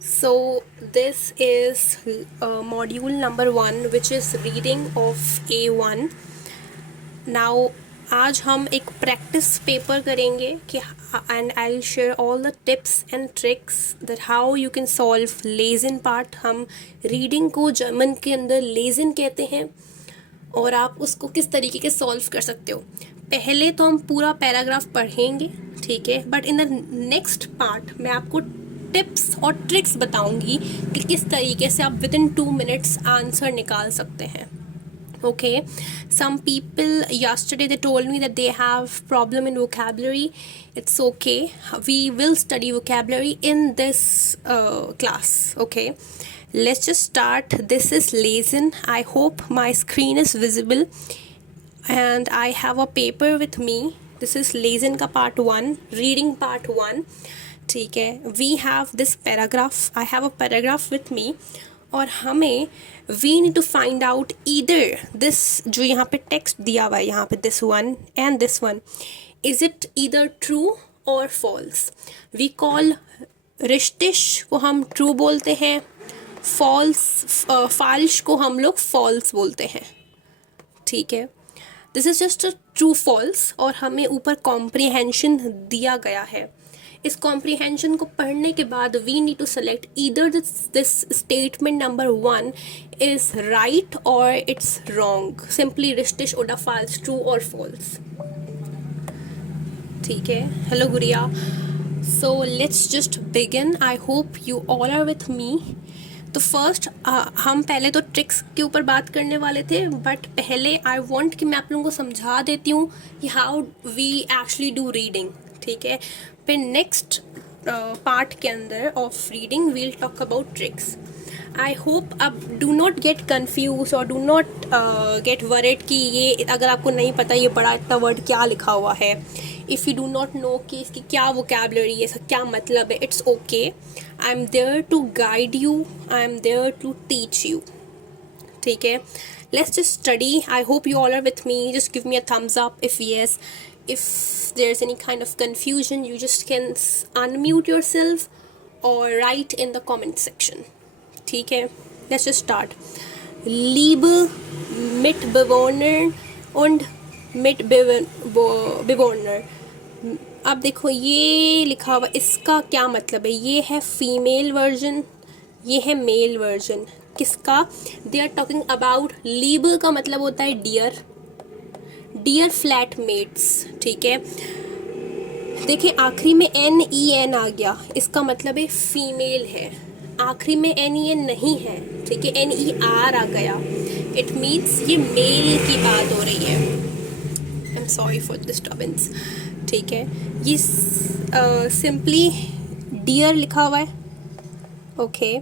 So this is module number 1 which is reading of A1. Now आज हम एक practice paper करेंगे कि and I'll share all the tips and tricks that how you can solve लेज़न part. हम reading को German के अंदर लेज़न कहते हैं और आप उसको किस तरीके के सॉल्व कर सकते हो. पहले तो हम पूरा पैराग्राफ पढ़ेंगे, ठीक है, but in the next part मैं आपको टिप्स और ट्रिक्स बताऊंगी कि किस तरीके से आप विद इन 2 मिनट्स आंसर निकाल सकते हैं. Okay, some people yesterday they told me that they have problem in vocabulary. It's okay, we will study vocabulary in this class. Okay, let's just start. This is lesson. I hope my screen is visible and I have a paper with me. This is lesson का part 1, reading part 1. ठीक है, we have this paragraph. I have a paragraph with me और हमें we need to find out either this जो यहाँ पे text दिया हुआ है, यहाँ पे this one and this one, is it either true or false. We call रिश्तिश को हम true बोलते हैं, false को हम लोग false बोलते हैं. ठीक है, this is just a true false और हमें ऊपर कॉम्प्रीहेंशन दिया गया है. इस कॉम्प्रीहेंशन को पढ़ने के बाद we need to select either this statement number 1 is right और इट्स रॉन्ग. सिंपली रिश्तिश ओडा फॉल्स, ट्रू और फॉल्स. ठीक है, hello Gudiya. So let's just begin. I hope you all are with me. तो फर्स्ट हम पहले तो ट्रिक्स के ऊपर बात करने वाले थे, बट पहले आई वांट कि मैं आप लोगों को समझा देती हूँ कि how we actually do reading. ठीक है, फिर नेक्स्ट पार्ट के अंदर of reading we'll talk about tricks. I hope अब डू नॉट गेट कन्फ्यूज और डू नॉट गेट वरिड कि ये अगर आपको नहीं पता ये बड़ा इतना वर्ड क्या लिखा हुआ है. If you do not know कि इसकी क्या वोकैबुलरी है, इसका क्या मतलब है, it's okay. I am there to guide you, I am there to teach you. ठीक है, let's just study. I hope you all are with me. Just give me a thumbs up if yes. If there's any kind of confusion, you just can unmute yourself or write in the comment section. ठीक है, let's just start. Liebe Mitbewohner und Mitbewohner. अब देखो ये लिखा हुआ, इसका क्या मतलब है. ये है फीमेल वर्जन, ये है मेल वर्जन. किसका? They are talking about. लीब का मतलब होता है डियर, डियर फ्लैटमेट्स. ठीक है, देखिए आखिरी में NEN आ गया, इसका मतलब है फीमेल है. आखिरी में NEN नहीं है, ठीक है, NER आ गया. इट मीन्स ये मेल की बात हो रही है. I am sorry for disturbance. ठीक है, ये सिंपली डियर लिखा हुआ है. ओके,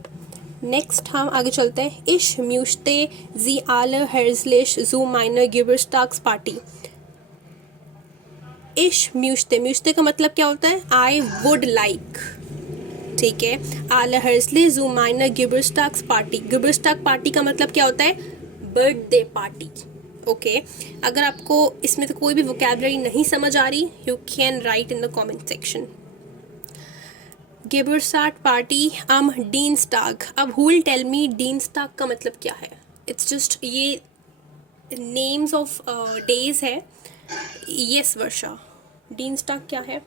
नेक्स्ट हम आगे चलते हैं. इश म्यूश्ते जी आलर हेर्जलिश जू माइनर गिबरस्टाक्स पार्टी. इश म्यूश्ते, म्यूश्ते का मतलब क्या होता है? I would like. ठीक है, आलर हेर्जलिश जू माइनर गिबरस्टाक्स पार्टी. गिबरस्टाक पार्टी का मतलब क्या होता है? Birthday party. ओके, अगर आपको इसमें से कोई भी वोकैबुलरी नहीं समझ आ रही, you can write in the comment section. गिबरस्टाक पार्टी am Dienstag. अब who will tell me Dienstag का मतलब क्या है? It's just ये names of days है. Yes वर्षा, Dienstag क्या है?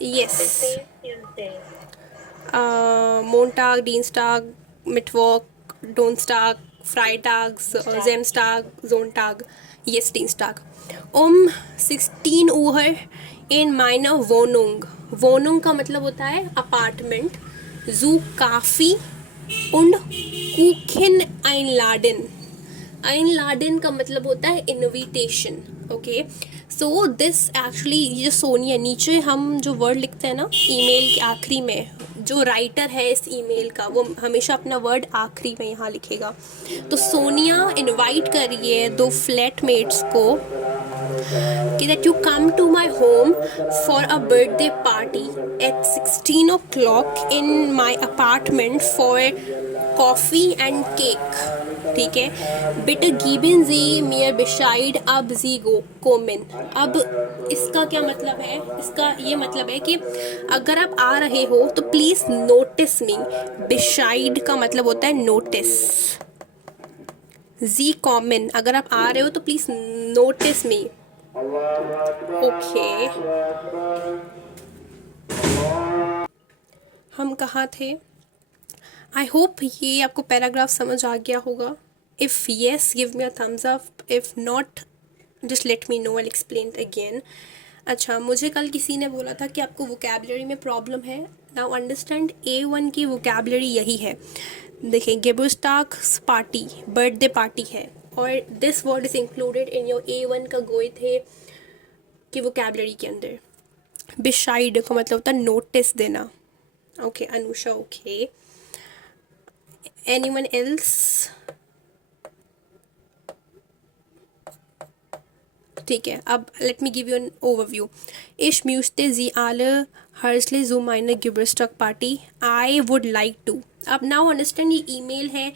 Yes. Montag, Dienstag, Mittwoch, Donnerstag, Freitag, Samstag, Sonntag. Yes, Dienstag. 16 Uhr in meiner Wohnung. Wohnung का मतलब होता है अपार्टमेंट. जू काफ़ी und Kuchen einladen. einladen का मतलब होता है invitation. Okay, so this actually ये जो सोनिया, नीचे हम जो वर्ड लिखते हैं ना ईमेल के आखिरी में, जो राइटर है इस ईमेल का वो हमेशा अपना वर्ड आखिरी में यहाँ लिखेगा. तो सोनिया इनवाइट कर रही है 2 फ्लैटमेट्स को कि that you come to my home for a birthday party at 16 o'clock in my apartment for coffee and cake. ठीक है। बिटे गिबन जी मियर बिशाइड अब जी गो कोमिन। अब इसका क्या मतलब है? इसका ये मतलब है कि अगर आप आ रहे हो तो प्लीज नोटिस मी। बिशाइड का मतलब होता है नोटिस। जी कॉमन, अगर आप आ रहे हो तो प्लीज नोटिस मी। ओके, हम कहाँ थे? आई होप ये आपको पैराग्राफ समझ आ गया होगा। If yes give me a thumbs up, if not just let me no, I explain again. अच्छा, मुझे कल किसी ने बोला था कि आपको वोकेबलरी में प्रॉब्लम है। नाउ अंडरस्टैंड, A1 की वोकेबलरी यही है। देखिए, गेबुस्टाक पार्टी बर्थडे पार्टी है, और this word is included in your A1 का गोए थे कि वोकेबलरी के अंदर। बिशाइड का मतलब होता है नोटिस देना। Okay Anusha, okay. Anyone else? ठीक है, अब let me give you an overview. Ich möchte Sie alle herzlich zu meiner Geburtstagsparty. I would like to. अब नाउ अंडरस्टैंड, ये ईमेल है।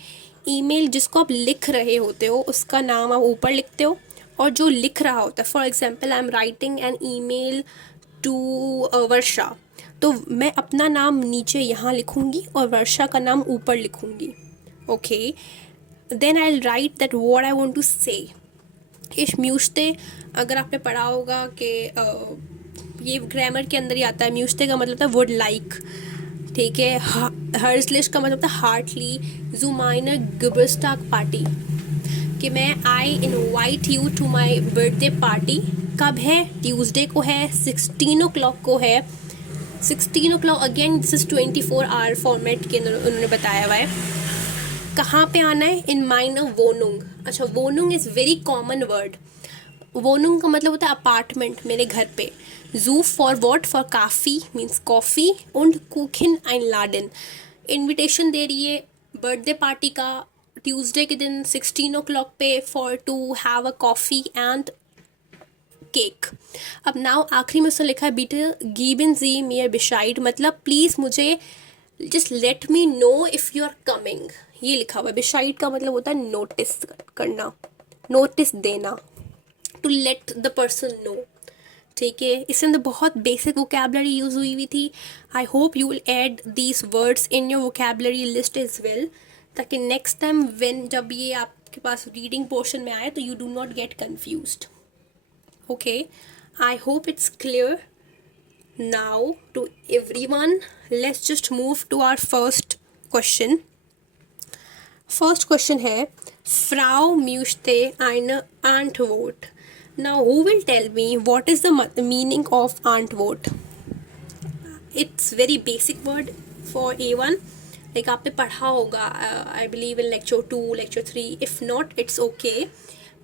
ईमेल जिसको आप लिख रहे होते हो उसका नाम आप ऊपर लिखते हो, और जो लिख रहा होता है, for example I am writing an email to Varsha, तो मैं अपना नाम नीचे यहाँ लिखूँगी और वर्षा का नाम ऊपर लिखूँगी। Okay, then I will write that what I want to say. इस म्यूस्टे, अगर आपने पढ़ा होगा कि ये ग्रामर के अंदर ही आता है। म्यूस्टे का मतलब था वुड लाइक, ठीक है। हर्सलिश का मतलब था हार्टली। जुमाइनर गिबर्स्टाक पार्टी, कि मैं I invite you to my birthday party. कब है? ट्यूसडे को है, 16 o'clock को है। 16 o'clock, again this is 24 hour format के अंदर उन्होंने बताया हुआ है। कहाँ पे आना है? इन माइनर वोनुंग। अच्छा, वोनुंग इज़ वेरी कॉमन वर्ड। वोनुंग का मतलब होता है अपार्टमेंट, मेरे घर पे। जू फॉर वॉट? फॉर काफ़ी मीन्स कॉफ़ी, उंड कुकिन एंड लाडन। इनविटेशन दे रही है बर्थडे पार्टी का ट्यूसडे के दिन 16 o'clock पे, for to have a coffee and cake. अब नाउ आखिरी में उसने लिखा है बीटे गिबन जी मियर बिशाइड, मतलब प्लीज़ मुझे just let me know if you are coming, ये लिखा हुआ है। बिशाइड का मतलब होता है नोटिस करना, नोटिस देना, to let the person know, ठीक है। इसके अंदर बहुत बेसिक वोकेबलरी यूज़ हुई थी। आई hope you will add these words in your vocabulary list is well, ताकि नेक्स्ट टाइम व्हेन जब ये आपके पास रीडिंग पोर्शन में आए तो you do not gate confused. Okay, I hope it's clear now to everyone. Let's just move to our first question. First question है, Frau möchte eine Antwort. Now, who will tell me what is the meaning of Antwort? It's very basic word for A1. Like आपने पढ़ा होगा, I believe in lecture 2, lecture 3. If not, it's okay.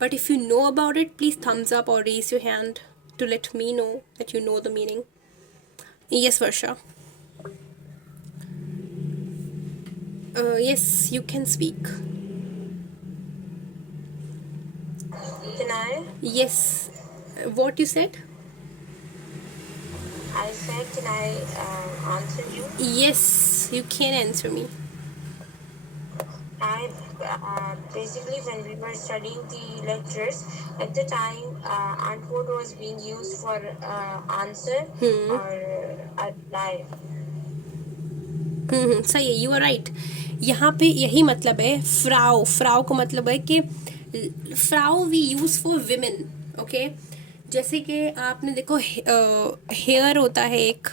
But if you know about it, please thumbs up or raise your hand to let me know that you know the meaning. Yes, Varsha. Yes, you can speak. Can I? Yes. What you said? I said, can I answer you? Yes, you can answer me. I basically, when we were studying the lectures, at the time, antwort was being used for answer or a reply. सही है, you are right. यहाँ पे यही मतलब है। Frau, Frau का मतलब है कि फ्राउ we use for women. Okay, जैसे कि आपने देखो हेयर होता है एक,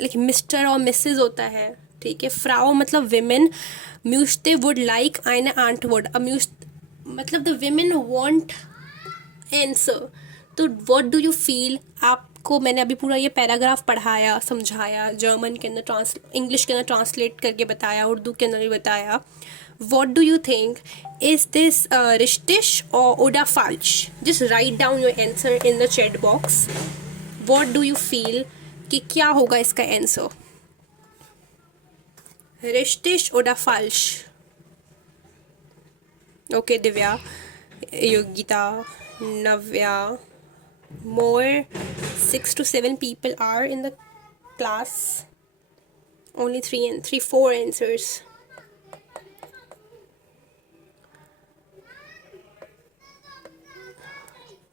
लेकिन मिस्टर और मिसेज होता है, ठीक है। फ्राउ मतलब विमेन। म्यूस्टे वुड लाइक आइन आंटवर्ड, मतलब द विमेन वॉन्ट आंसर। तो व्हाट डू यू फील? आपको मैंने अभी पूरा ये पैराग्राफ पढ़ाया, समझाया, जर्मन के अंदर इंग्लिश के अंदर ट्रांसलेट करके बताया, उर्दू के अंदर भी बताया। What do you think? Is this रिश्टिश और ओडा फाल्श? Just write down your answer in the chat box. What do you feel कि क्या होगा इसका आंसर? रिश्टिश ओडा फाल्श? Okay Divya, Yogita, Navya, more 6 to 7 people are in the class. Only 4 answers.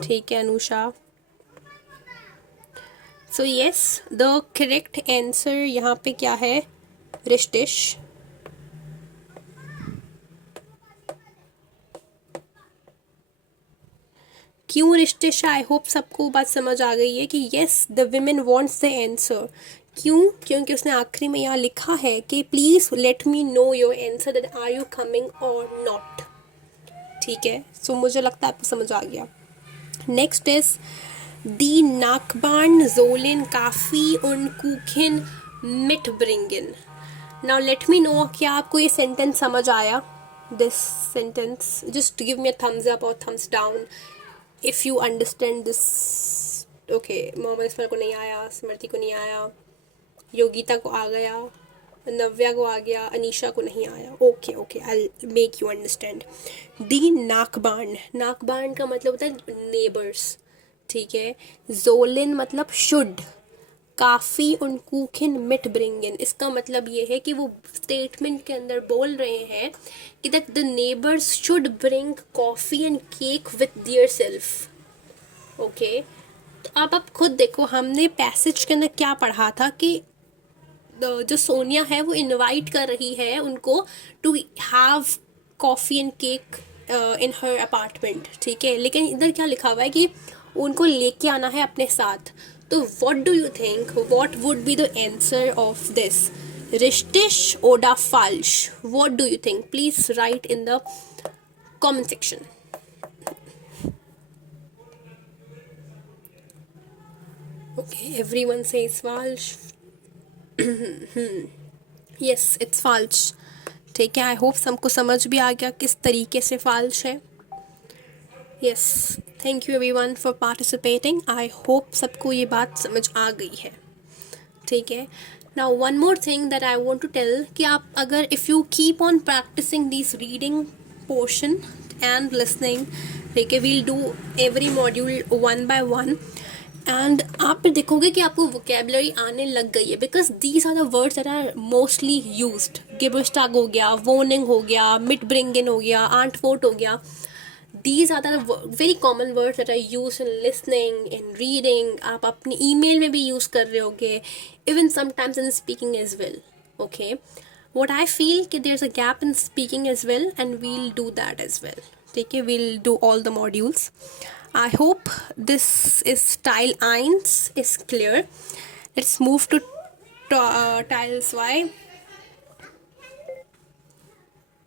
ठीक है Anusha. So yes, the correct answer यहाँ पे क्या है? रिश्तिश। क्यों रिश्तिश? आई होप सबको बात समझ आ गई है कि yes the women wants the answer. क्यों? क्योंकि उसने आखिरी में यहाँ लिखा है कि please let me know your answer, that are you coming और नॉट। ठीक है, सो मुझे लगता है आपको समझ आ गया। नेक्स्ट इज दी नाकबान जोलिन काफ़ी उन कुकिन मिट ब्रिंगिन। नाउ लेट मी नो, क्या आपको ये सेंटेंस समझ आया? This sentence, just give me a thumbs up और thumbs down if you understand this. Okay, Mohammed Ismail को नहीं आया, स्मृति को नहीं आया, योगिता को आ गया, नव्या को आ गया, अनीशा को नहीं आया। Okay okay, I make you understand. दी नाकबान, नाकबान का मतलब होता है नेबर्स। ठीक है। जोलिन मतलब शुड, काफ़ी उन कुकिन मिट ब्रिंगिन, इसका मतलब ये है कि वो स्टेटमेंट के अंदर बोल रहे हैं कि that the neighbours should bring coffee and cake with their self. Okay, तो अब आप खुद देखो, हमने पैसेज के अंदर क्या पढ़ा था कि जो सोनिया है वो इनवाइट कर रही है उनको to have coffee and cake in her apartment. ठीक है, लेकिन इधर क्या लिखा हुआ है कि उनको लेके आना है अपने साथ। तो what do you think, what would be the answer of this? रिश्तिश ओडा फाल्श? What do you think? Please write in the comment section. Okay, everyone says फाल्श। यस, इट्स फाल्श। ठीक है, आई होप सबको समझ भी आ गया किस तरीके से फाल्श है। Yes, thank you everyone for participating. I hope सबको ये बात समझ आ गई है। ठीक है, now one more thing that I want to tell कि आप अगर if you keep on practising this reading portion and listening, ठीक है, we'll do every module one by one, and आप फिर देखोगे कि आपको वोकेबलरी आने लग गई है, because these are the words that are mostly used. गिबस्टाग हो गया, वोनिंग हो गया, मिट ब्रिंगिन हो गया, आंट फोर्ट हो गया। These are the very common words that are used in listening, in reading. आप अपने email में भी use कर रहे होगे, even sometimes in speaking as well. Okay, what I feel कि there's a gap in speaking as well, and we'll do that as well. ठीक है, we'll do all the modules. I hope this is tile 1 is clear. Let's move to tiles Y.